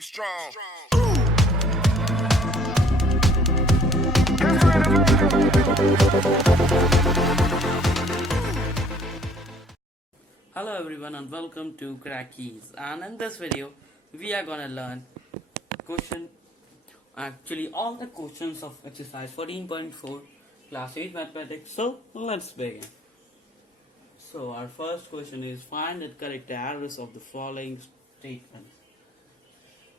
Be strong. Hello everyone and welcome to Crackies, and in this video we are gonna learn all the questions of exercise 14.4 class 8 mathematics. So let's begin. So our first question is, find the correct address of the following statement.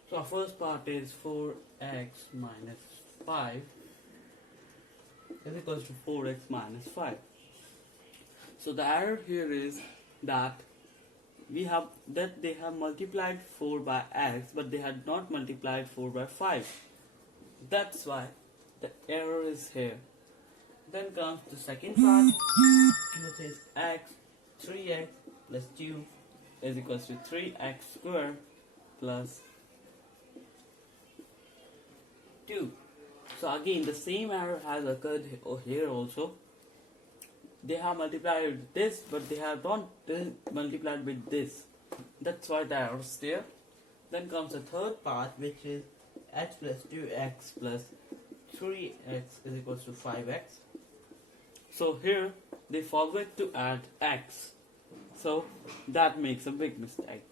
So our first part is 4x minus 5 is equals to 4x minus 5. So the error here is that they have multiplied 4 by x, but they had not multiplied 4 by 5. That's why the error is here. Then comes the second part, which is 3x plus 2 is equals to 3x squared plus 2. So again, the same error has occurred here also. They have multiplied with this, but they have not multiplied with this. That's why the error is there. Then comes the third part, which is x plus 2x plus 3x is equals to 5x. So here they forget to add x. So that makes a big mistake.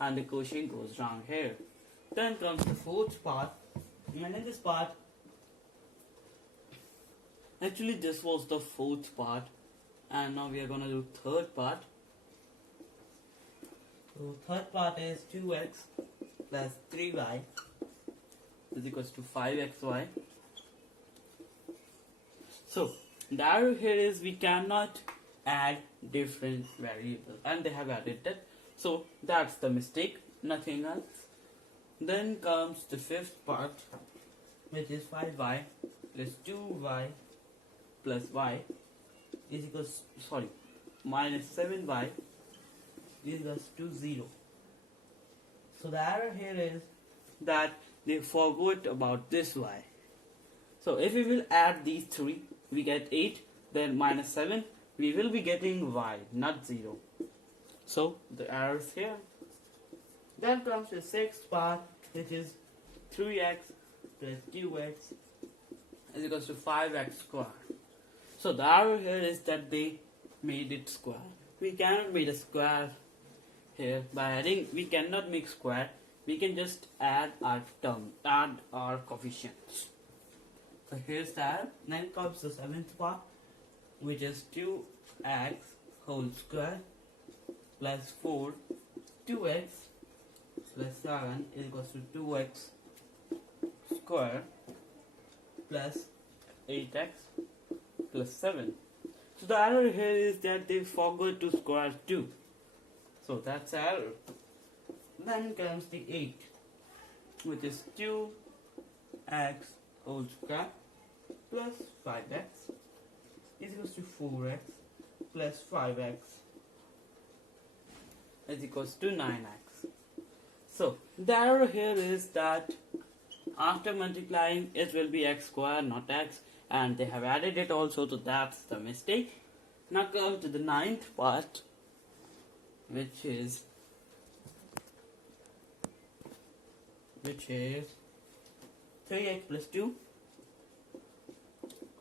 And the question goes wrong here. Then comes the fourth part. And in this part, actually this was the fourth part, and now we are gonna do third part. So third part is 2x plus 3y is equals to 5xy. So the error here is we cannot add different variables, and they have added that. So that's the mistake, nothing else. Then comes the fifth part, which is 5y plus 2y plus y is equals minus 7y is equals to 0. So the error here is that they forgot about this y. So if we will add these three, we get 8, then minus 7, we will be getting y, not 0. So the error is here. Then comes the sixth part, which is 3x plus 2x is equals to 5x squared. So the error here is that they made it square. We cannot make a square here by adding. We cannot make square. We can just add our coefficients. So here's that. Then comes the seventh part, which is 2x whole square plus 2x plus 7 is equals to 2x square plus 8x plus 7. So the error here is that they forgot to square 2. So that's the error. Then comes the 8, which is 2x whole square plus 5x is equals to 4x plus 5x is equals to 9x. So the error here is that after multiplying it will be x squared, not x, and they have added it also, so that's the mistake. Now come to the ninth part, which is 3x plus 2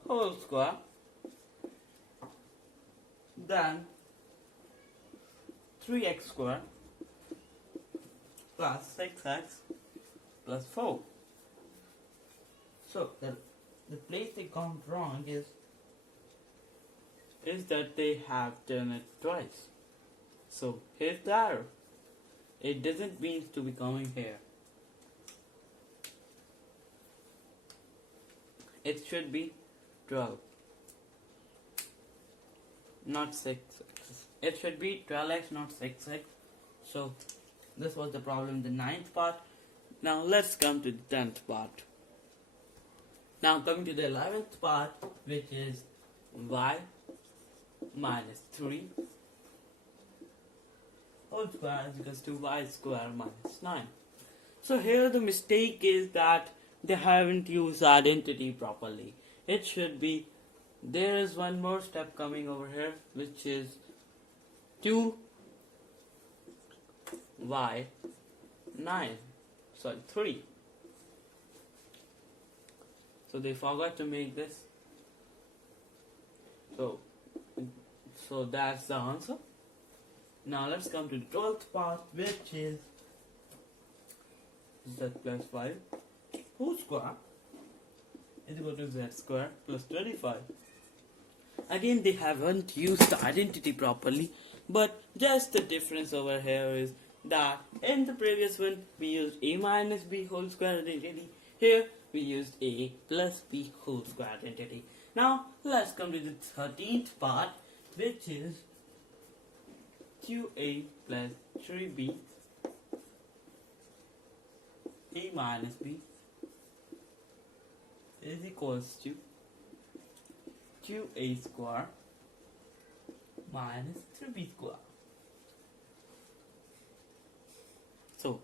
whole square, then 3x square plus 6x plus 4. So the place they gone wrong is that they have done it twice. So here's the error. It doesn't mean to be coming here. It should be 12, not 6x. It should be 12x, not 6x. So this was the problem in the ninth part. Now let's come to the 10th part. Now coming to the 11th part, which is y minus 3 whole square is equals to y square minus 9. So here the mistake is that they haven't used identity properly. It should be, there is one more step coming over here, which is 2y 9 3. So they forgot to make this. So that's the answer. Now let's come to the 12th part, which is z plus 5 whole square is equal to z square plus 25. Again, they haven't used the identity properly, but just the difference over here is that in the previous one we used a minus b whole square identity. Here we used a plus b whole square identity. Now let's come to the 13th part, which is 2a plus 3b a minus b is equals to 2a square minus 3b square. So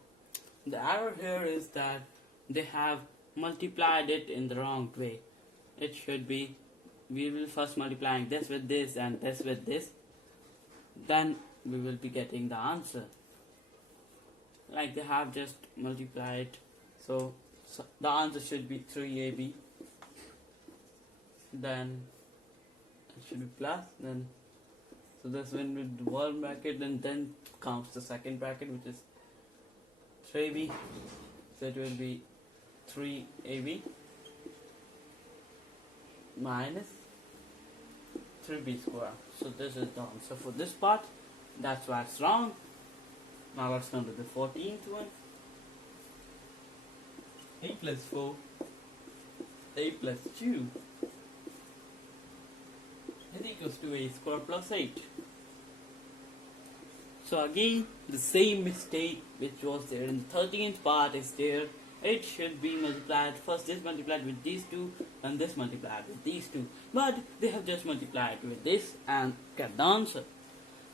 the error here is that they have multiplied it in the wrong way. It should be, we will first multiplying this with this and this with this, then we will be getting the answer. Like they have just multiplied, so the answer should be 3ab, then it should be plus, then so this one with one bracket, and then comes the second bracket, which is 3b, so it will be 3ab minus 3b square. So this is the answer for this part. That's why it's wrong. Now let's come to the 14th one. A plus 4 a plus 2 is equals to a square plus 8. So again, the same mistake which was there in the 13th part is there. It should be multiplied, first this multiplied with these two and this multiplied with these two, but they have just multiplied with this and kept the answer.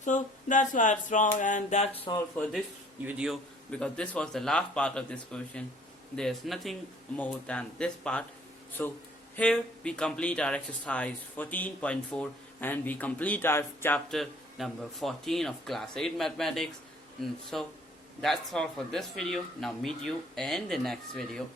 So that's why it's wrong, and that's all for this video, because this was the last part of this question. There's nothing more than this part. So here we complete our exercise 14.4 and we complete our chapter number 14 of class 8 mathematics. So that's all for this video. Now meet you in the next video.